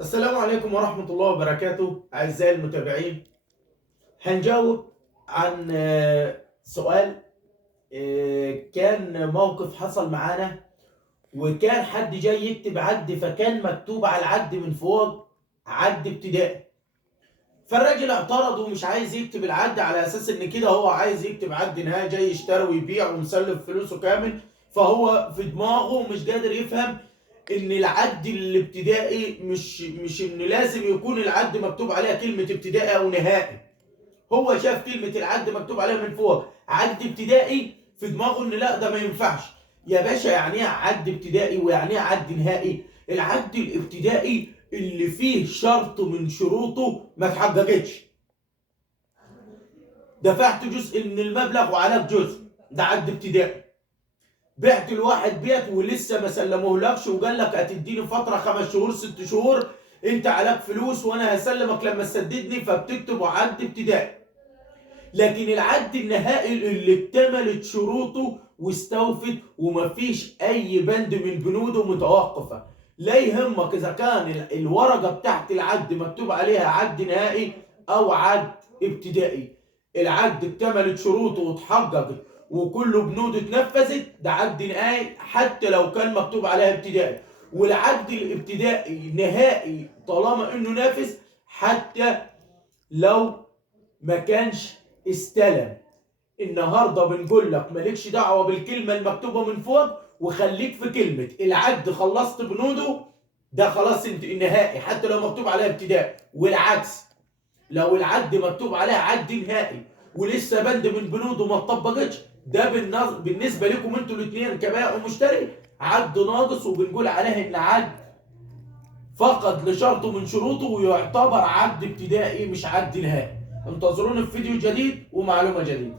السلام عليكم ورحمة الله وبركاته أعزائي المتابعين. هنجاوب عن سؤال. كان موقف حصل معانا، وكان حد جاي يكتب عد، فكان مكتوب على العد من فوق عد ابتدائي. فالراجل اعترض ومش عايز يكتب العد على اساس ان كده هو عايز يكتب عد نهائي، جاي يشتري ويبيع ومسلف فلوسه كامل. فهو في دماغه مش قادر يفهم ان العد الابتدائي مش ان لازم يكون العد مكتوب عليها كلمة ابتدائي او نهائي. هو شاف كلمة العد مكتوب عليها من فوق عد ابتدائي، في دماغه ان لا ده ما ينفعش. يا باشا، يعني ايه عد ابتدائي ويعني ايه عد نهائي؟ العد الابتدائي اللي فيه شرط من شروطه ما اتحققتش، دفعت جزء من المبلغ وعليك جزء، ده عد ابتدائي. بعت الواحد بيت ولسه ما سلموهلكش وقال لك هتديني فتره 5 شهور 6 شهور، انت عليك فلوس وانا هسلمك لما تسددني، فبتكتبه عد ابتدائي. لكن العد النهائي اللي اكتملت شروطه واستوفت ومفيش اي بند من بنوده متوقفه، لا يهمك اذا كان الورقه بتاعت العد مكتوب عليها عد نهائي او عد ابتدائي. العد اكتملت شروطه واتحققت وكل بنوده اتنفذت، ده عد نهائي حتى لو كان مكتوب عليها ابتدائي. والعد الابتدائي نهائي طالما انه نافذ حتى لو ما كانش استلم. النهارده بنقول لك مالكش دعوه بالكلمه المكتوبه من فوق، وخليك في كلمه العد خلصت بنوده، ده خلاص انت النهائي حتى لو مكتوب عليها ابتدائي. والعكس، لو العد مكتوب عليها عد نهائي ولسه بند من بنوده ما اتطبقتش، ده بالنسبه لكم انتوا الاثنين كبائع ومشتري عد ناقص، وبنقول عليه ان عد فقد لشرط من شروطه ويعتبر عد ابتدائي مش عد نهائي. انتظرونا في فيديو جديد ومعلومة جديدة.